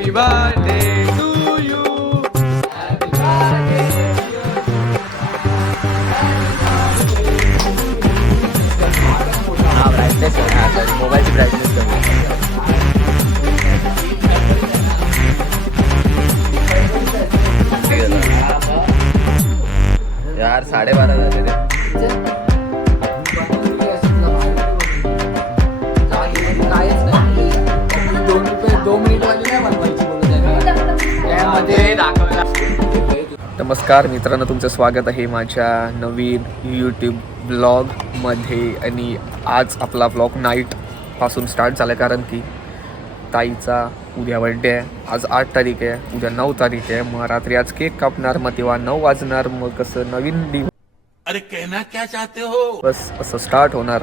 Happy birthday to you. मोबाईलची brightness यार 12:30 झाले रे. नमस्कार मित्रांनो, तुमचं स्वागत आहे माझ्या नवीन यूट्यूब ब्लॉगमध्ये. आणि आज आपला ब्लॉग नाईटपासून स्टार्ट झाला, कारण की ताईचा उद्या बर्थडे आहे. आज 8 तारीख आहे, उद्या 9 तारीख आहे. मग रात्री आज केक कापणार, मग तेव्हा 9 वाजणार. मग कसं नवीन अरे कहना क्या चाहते हो, बस असं स्टार्ट होणार.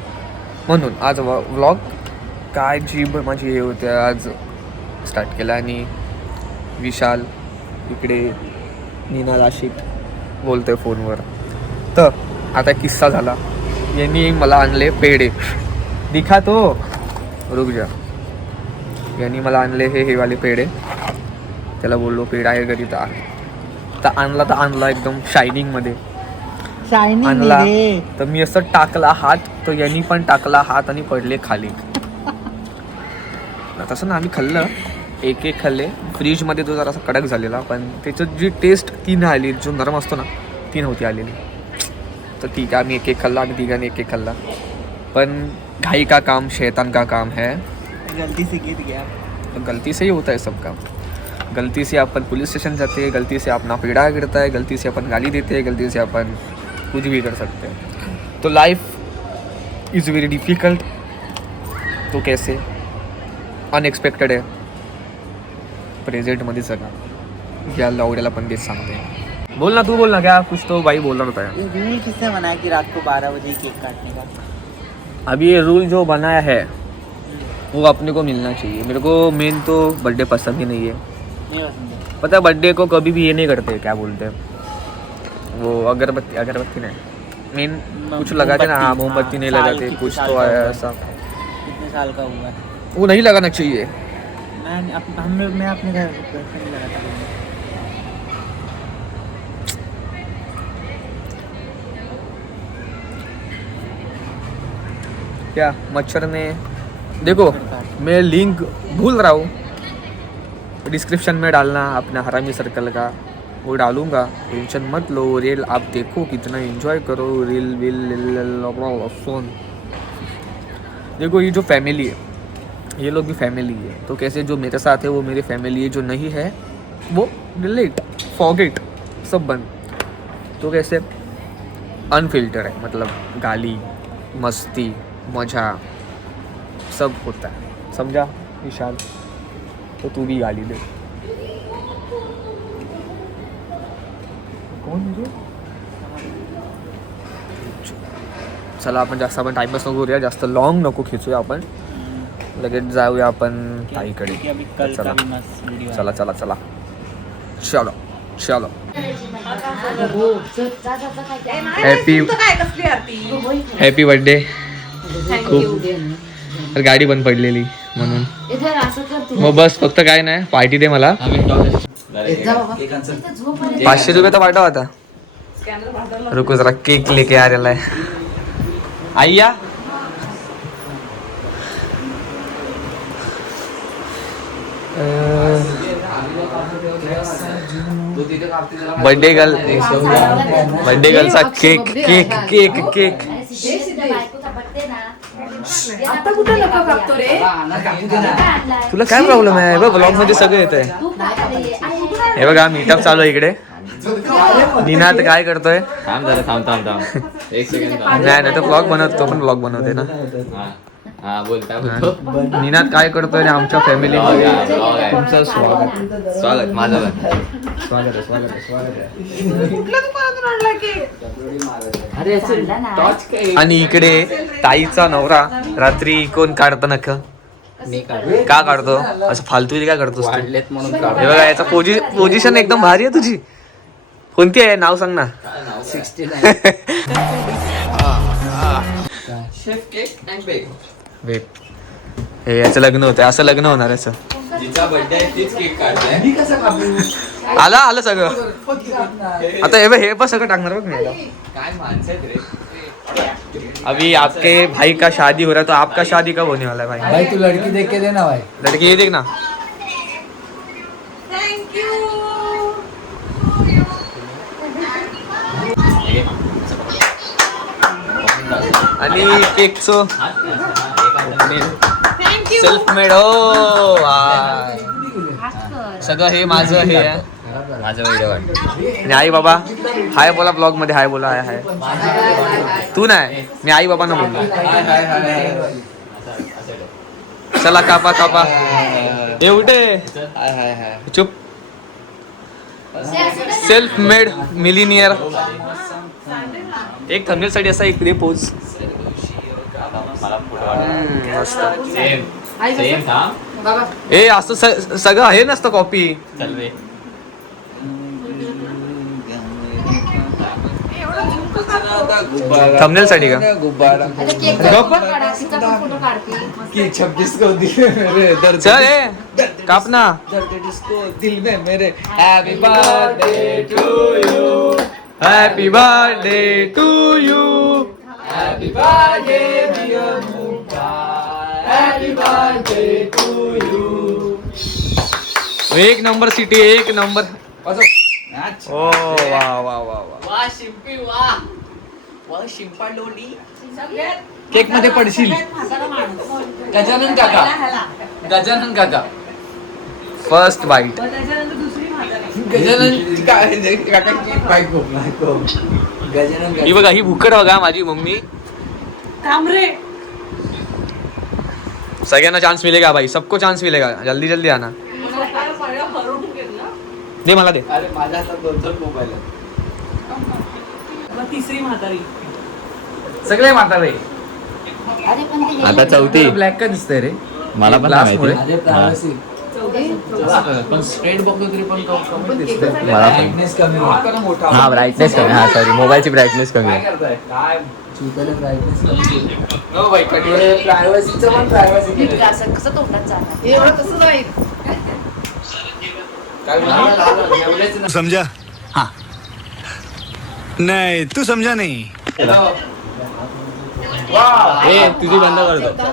म्हणून आज व्लॉग काय जी माझी हे होते आज स्टार्ट केला. आणि विशाल इकडे नीना आशिक बोलतोय फोनवर. तर आता किस्सा झाला. यांनी मला आणले पेढे, दिखा तो रुक जा. यांनी मला आणले हे वाले पेढे. त्याला बोललो पेढा आहे घरी, तर आणला एकदम शायनिंगमध्ये आणला. तर मी असं टाकला हात, तर यांनी पण टाकला हात आणि पडले खाली. तसं ना आम्ही खाल्लं, एक खाल्ले. फ्रीजमध्ये तो जरासा कडक झालेला, पण त्याचं जी टेस्ट ती नाही आली. जो नरम असतो ना ती नव्हती आलेली. तर ठीक आहे, आम्ही एक खाल्ला, आम्ही तिघांनी एक खाल्ला. पण घाई का काम शैतान का काम है. गलती से गिर गया, तो गलती से ही होता है सब काम. गलती से अपन पुलिस स्टेशन जाते हैं, गलती से अपना पेड़ा गिरता है, गलती से अपन गाली देते हैं, गलती से अपन कुछ भी कर सकते हैं. तो लाइफ इज़ वेरी डिफ़िकल्ट. तो कैसे अनएक्सपेक्टेड आहे. प्रेझेंटमध्ये सगळं या लावड्याला पण तेच सांगते. बोल ना, तू बोल ना, क्या कुछ तो भाई बोल रहा होता है. ये रूल किसने बनाया कि रात को 12 बजे केक काटने का? अभी ये रूल जो बनाया है वो अपने को मिलना चाहिए. मेरे को मेन तो बर्थडे पसंद ही नहीं है. नहीं पसंद है. पता है बर्थडे को कभी भी ये नहीं करते, क्या बोलते हैं वो, अगरबत्ती नहीं, मेन कुछ लगाते ना. हाँ, मोमबत्ती नहीं लगाते, कुछ तो है ऐसा. कितने साल का हुआ? वो नहीं लगाना चाहिए. मैं अपने घर नहीं लगाता. क्या मच्छर ने देखो, मैं लिंक भूल रहा हूँ, डिस्क्रिप्शन में डालना अपना हरामी सर्कल का, वो डालूंगा, टेंशन मत लो. रील आप देखो, कितना एंजॉय करो. रील फोन देखो. ये जो फैमिली है, ये लोग भी फैमिली है. तो कैसे जो मेरे साथ है वो मेरी फैमिली है, जो नहीं है वो डिलीट फॉरगेट सब बंद. तो कैसे अनफिल्टर है, मतलब गाली मस्ती मजा सब होता है, समझा विशाल. तो तू भी गाली दे. कौन जो चला, आपण जास्त आपण टाइमपास नको करूया, जास्त लॉंग नको खिचूया. आपण लगेच जाऊया आपण ताईकडे. चला चला चला चला चलो चलो. Happy birthday. खूप गाडी बंद पडलेली म्हणून. मग बस फक्त काय नाही, पार्टी दे मला. 500 रुपये तर पाठव आता. रुको जरा केक लेके आ रहा है. आइया बर्थडे गर्लचा केक केक केक केक. तुला काय प्रॉब्लेम आहे? बघ ब्लॉग मध्ये सगळं येत आहे. हे बघा मीटअप चालू आहे इकडे. निनाद काय करतोय? थांब एक सेकंड. नाही तर ब्लॉग बनवतो, पण ब्लॉग बनवते ना. हा बोल, काय बोलतो? निनाद काय करतोय आणि आमच्या फॅमिली तुमचं स्वागत माझं आणि इकडे ताईचा नवरा रात्री कोण काढतं नख? मी का काढतो असं फालतू? काय करतोस तू? काढलेत म्हणून हे बघा, याचा पोझिशन एकदम भारी आहे तुझी. कोणती आहे? नाव सांग ना. 69 वेट, हे याचं लग्न होतं. असं लग्न होणार याचं. जिचा बर्थडे आहे तीच केक काढताय. आलं सगळं. आता हे पण सगळं टाकणार बघ मी. काय माणसं आहेत रे. अभी आपके भाई का शादी हो रहा है तो आपका शादी कब होने वाला है भाई? भाई तू लड़की देख के देना भाई. लड़की ये देखना. आणि केकचं सेल्फ मेड हो. सगळं हे माझं हे आहे. माझं व्हिडिओ वाटतं. आणि आई बाबा हाय बोला ब्लॉग मध्ये. हाय बोला. हाय हाय. तू नाही, मी आई बाबांना बोललो. चला कापा कापा. हे उठे चुप. Self made millionaire. एक थंबनेल साठी असा इकडे पोज. मस्त. सेम थांब. हे असं सगळं आहे नसतं कॉपी. चल रे. थंबनेल साठी का? की 26 को दिल मेरे दर्द चल हे काप ना. डिस्को दिल में मेरे happy birthday to you. Happy birthday to you. Happy birthday dear Mukta. Happy birthday to you. एक नंबर सिटी. एक नंबर. ओ वा वा वा वा. वा शिंपी वा. वा शिंपा लोडी. केक मध्ये पडशील. गजानन काका. गजानन काका. First bite. गजानन काकांची बायको. गजानन ही बघा, ही भुकट बघा माझी मम्मी. सगळ्यांना चान्स मिलेगा भाई. सबको चान्स मिलेगा. जल्दी जल्दी आना. दे मला दे. अरे माझ्या हातात 2 मोबाईल आहे. तिसरी म्हातारी. सगळे म्हातारे. आता चौथी. ब्लॅक का दिसतंय रे. मला पण नाही माहिती. अरे प्रायव्हसी. पण स्ट्रेट बघतो तरी पण कमी दिसतंय. मला पण. ब्राईटनेस कमी आहे. हा ब्राईटनेस कमी. हा सॉरी मोबाईलची ब्राईटनेस कमी काय आहे. करताय? काय चुकले ब्राईटनेस कमी. हो बाई कटोरे प्रायव्हसीचं पण प्रायव्हसी केलं. असं कसं तोंडात जाणार एवढं कसं जाईल. काय बोलला? समझा? हाँ नहीं तू समझा नहीं. ए तुझी बंद करतो.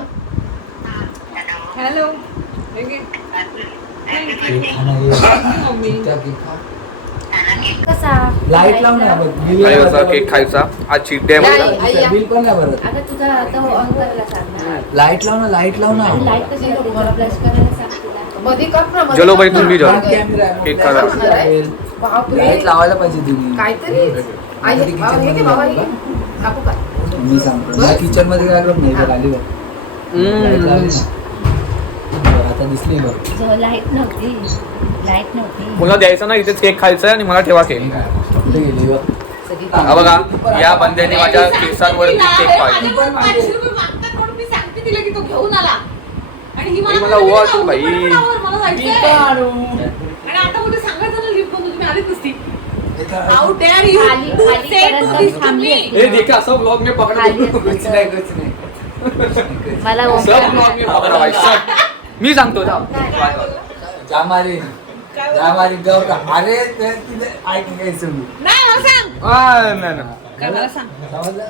हॅलो कसा लाईट लावून या बघ. काही असा केक खायचा. आज चीट डे मला. बिल पण नाही भरत. आता तुझा आता ऑन करायला सांगणार. लाईट लाव ना. लाईट लाव ना. लाईट कशी तुम्हाला फ्लॅश करायला सांगते मध्ये का प्रमाण. चलो भाई तुम भी जाओ. कॅमेरा केक खा रहा. बापरे लाईट लावायला पाहिजे तुम्ही. काहीतरी आई हे घे बाबा हे काकू काय मी सांगतो किचन मध्ये काय करून नाही आली बघ. लाईट लावली ना. बरं, आता दिसली बघ. जो लाईट नव्हती पुन्हा द्यायचं ना. इथेच केक खायचा आणि मला ठेवा केक. कुठे गेली बघ. हा बघा, या बंद्याने माझ्या केसांवरती केक पाहिजे. मला ओवाळतो बाई. हे देखा सब ब्लॉग में पकडा. कुछ नाही कुछ नाही. मला सब ब्लॉग में पकडा भाई. सब मी सांगतो. जामारी जामारी गौरा. अरे ते तिथे ऐक घ्यायचं मी.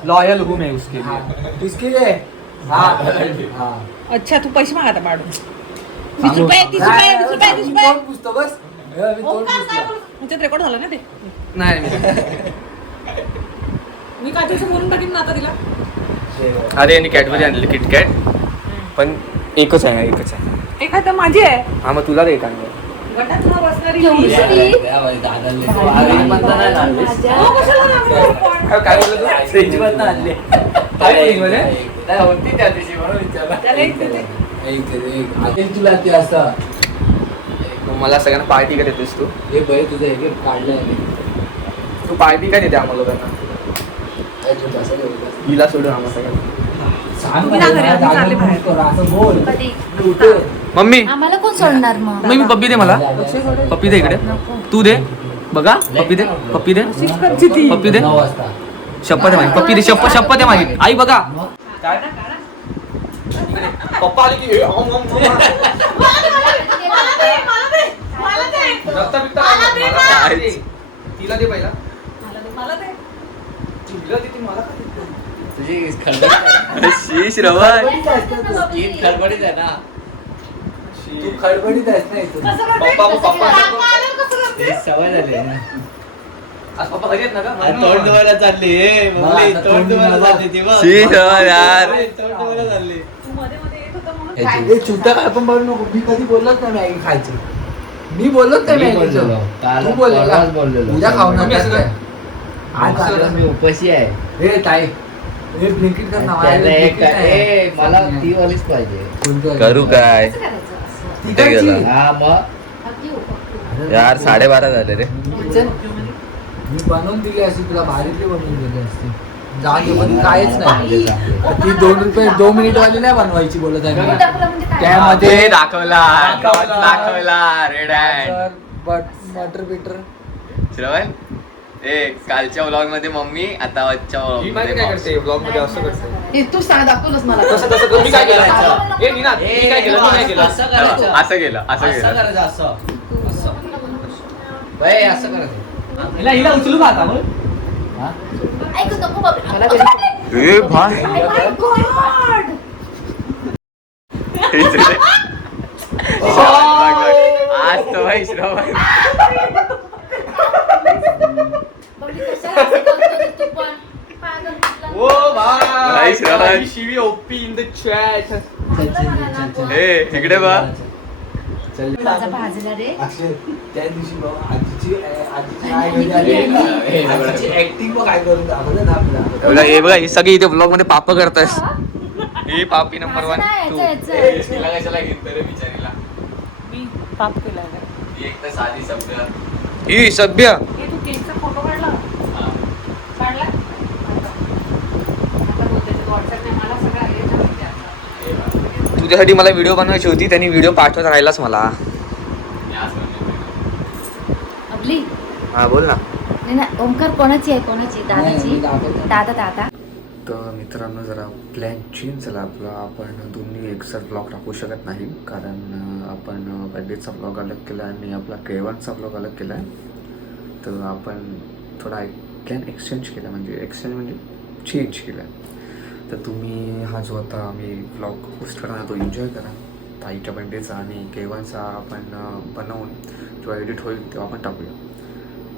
लॉयल हूँ मैं उसके लिए. किसके लिए? हाँ हाँ. अच्छा तू पैसे मागा आता पाडू. सांगू. 20 रुपये, 20 रुपये, 20 रुपये. मी तोंड पुसतो बस. मी तोंड पुसतो. तुमच्यात रेकॉर्ड झालं ना ते. नाही मी काठीचं बोलून टाकीन ना आता तिला. अरे यांनी कॅडबरी आणली किटकॅट. पण एकच आहे. एकच आहे. एक आता माझी आहे. हा मग तुला दे एखादं. गटात न बसणारी केवढी ही. ती? द्यावाई दादाला. अरे पण तर नाही लागलीस. हो, कशाला लागलं पण? काय बोलत तू? फ्रीज मधनं आणले. काय फ्रीज मध्ये? नाही होती त्या दिवशी म्हणून विचारला. त्याला एक देते. एक आधी तुला ते असं मग मला सगळ्यांना पार्टी का देतेस तू? हे बघ तुझं हे काढलंय मी. तू पार्टी काय देते आम्हाला लोकांना? काय तू असं बोलतोस? हिला सोडून आम्हाला सगळ्यांना. सांग तुम्ही ना घरी, आम्ही चालले बाहेर. कर, असं बोल. कधी उठे. मम्मी आम्हाला कोण सोडणार मग मम्मी पप्पी दे मला. पप्पी दे इकडे. तू दे. बघा पप्पी दे. पप्पी दे. पप्पी दे. 9 वाजता. शपथ आहे माझी. पप्पी दे. शपथ आहे माझी. आई बघा. काय पप्पा आली की चिमला दे पहिला मला ते चिमला दे ती मला का देत नाही? तुझी खडबडीत शीश रवण स्किन खडबडीत आहे ना. तू खडबडीत आहेस ना इथून. पप्पा ते सवय झाली आहे ना. आज पप्पा घरी आहेत ना का आणि तोंड धुवायला चालली मम्मी, आता तोंड धुवायला धुवायला चालली ती बघ. शीश रवण यार. तोंड धुवायला चालली. तू मध्ये मध्ये येत होता म्हणून हे खायचं. चुट्टा काय पण बोलू नको. मी कधी बोललोच नाही मॅगी खायची. मी बोललोच नाही मी मॅगीचं. बोललेलो. काल तू बोललेला. परवाच बोललेलो. उद्या खाऊ मम्मी असं नका. काय? आज आज मी उपाशी आहे. हे ताई हे ब्लिंकिट कर ना. त्याला एक ए, मला ती वालीच पाहिजे. करू काय कसं करायचं असं? कुठे गेला? हा मग पक्की. यार 12:30 झाले रे. मी बनवून दिली असती तुला भारीतली बनवून दिली असती. जागे पण काहीच नाही. ती 2 रुपये 2 मिनिट वाली नाही बनवायची बोलत आहे दूध मी. टाकलं म्हणजे काय? त्यामध्ये दाखवला रेड गाजर, मटर बिटर. श्रवण ए कालच्या व्लॉग मध्ये मम्मी आता आजच्या ही माहिती काय करते ब्लॉग मध्ये असं करते हे तू सांग दाखवलंस मला तसं तसं कर. मी काय केलं करायचं? ए निनाद मी काय केलं मी काय केलं असं करायचं. असं गेलं असं असं गेलं करायचं असं. बाई, असं करायचं. हिला उचलू का आता मग हा? ऐक नको बाबा. ए भाई Oh my God! आज तो भाई श्रवण बाबडी कशाला असं करतोय तू पण? पागल कुठला? ओ भाई भाई श्रवण. शिवी ओपी इन द चॅट चल, चल, चल, चल. ए इकडे बा चल. माझा भाजला रे. अक्षय त्या दिवशी बघ आजीची काय घरी आली. आजीची ऍक्टिंग बघ काय करून दाखवलं ना आपल्याला. हे बघा ही सगळी इथे ब्लॉग मध्ये पाप करतायस ही पापी नंबर 1 असं नाही, 2 याचं. तिला कशाला घेतलं रे बिचारीला मी पाप केलाय का? ती एक तर साधी शब्द ही सभ्य हे तू केकचा फोटो काढला? हा. काढला? आता बोलते ते WhatsApp ने मला सगळं याच्यावरती आता. तुझ्यासाठी मला व्हिडिओ बनवायची होती त्यांनी व्हिडिओ पाठवत राहिलाच मला याच म्हणजे अगली हा बोल ना नाही ना ओमकार कोणाची आहे कोणाची नाही, दादाची मी दाखवतो. दादा तर मित्रांनो जरा प्लॅन चेंज झाला आपला आपण दोन्ही एकसाथ ब्लॉग टाकू शकत नाही कारण आपण बड्डेचा ब्लॉग अलग केला आणि आपला केळवणचा ब्लॉग अलग केला आहे तर आपण थोडा प्लॅन एक्सचेंज केला म्हणजे चेंज केला तर तुम्ही हा जो आता आम्ही ब्लॉग पोस्ट करणार तो एन्जॉय करा ताईच्या बड्डेचा आणि केळवणचा आपण बनवून जेव्हा एडिट होईल तेव्हा आपण टाकूया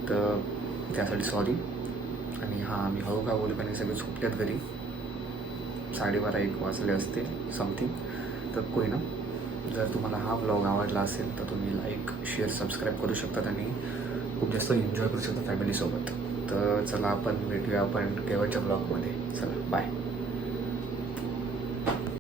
तर त्यासाठी सॉरी आणि हां आम्ही हळू का बोलू कारण सगळे झोपल्यात घरी 12:30-1 वाजले असते समथिंग तर कोई ना जर तुम्हाला हा ब्लॉग आवडला असेल तर तुम्ही लाईक शेअर सबस्क्राईब करू शकतात आणि खूप जास्त एन्जॉय करू शकता फॅमिलीसोबत तर चला आपण भेटूया आपण केवळच्या ब्लॉगमध्ये चला बाय